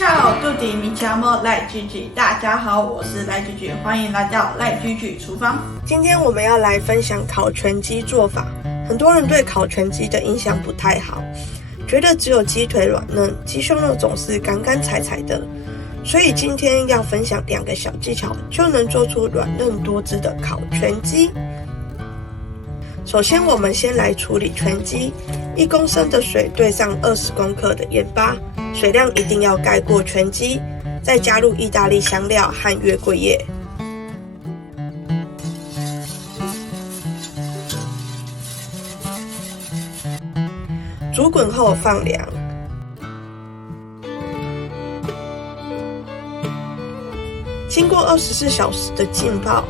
Ciao tutti, mi chiamo 赖居居。大家好，我是赖居居，欢迎来到赖居居厨房。今天我们要来分享烤全鸡做法。很多人对烤全鸡的印象不太好，觉得只有鸡腿软嫩，鸡胸肉总是干干柴柴的。所以今天要分享2个小技巧，就能做出软嫩多汁的烤全鸡。首先，我们先来处理全鸡。1公升的水兑上20公克的盐巴，水量一定要盖过全鸡，再加入意大利香料和月桂叶。煮滚后放凉。经过24小时的浸泡，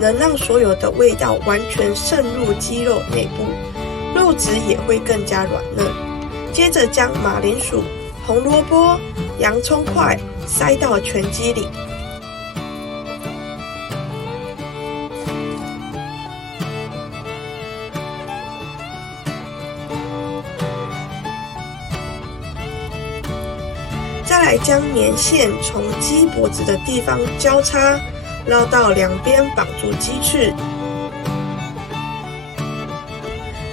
能让所有的味道完全渗入鸡肉内部，肉质也会更加软嫩。接着将马铃薯、红萝卜、洋葱块塞到全鸡里，再来将棉线从鸡脖子的地方交叉绕到两边绑住鸡翅，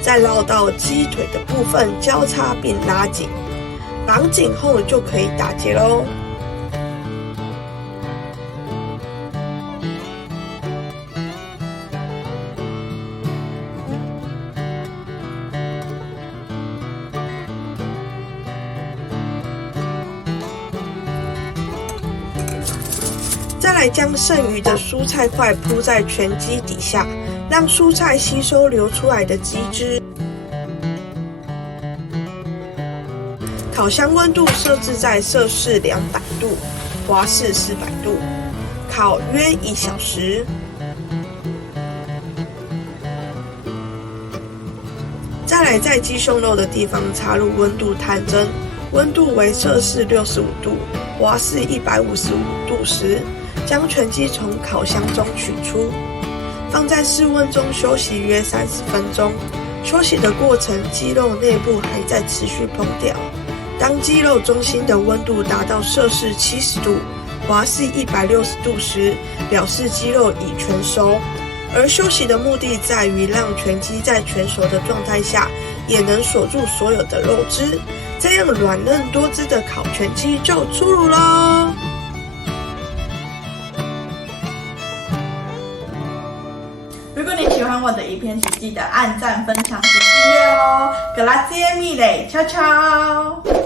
再绕到鸡腿的部分交叉并拉紧，绑紧后就可以打结咯。再来将剩余的蔬菜块铺在全鸡底下，让蔬菜吸收流出来的鸡汁。烤箱温度设置在摄氏200度，华氏400度，烤约1小时。再来在鸡胸肉的地方插入温度探针，温度为摄氏65度，华氏155度时，将全鸡从烤箱中取出，放在室温中休息约30分钟。休息的过程，鸡肉内部还在持续烹调。当鸡肉中心的温度达到摄氏70度，华氏160度时，表示鸡肉已全熟。而休息的目的在于让全鸡在全熟的状态下，也能锁住所有的肉汁，这样软嫩多汁的烤全鸡就出炉咯。如果你喜欢我的影片，请记得按赞、分享及订阅哦。Grazie mille， ciao ciao。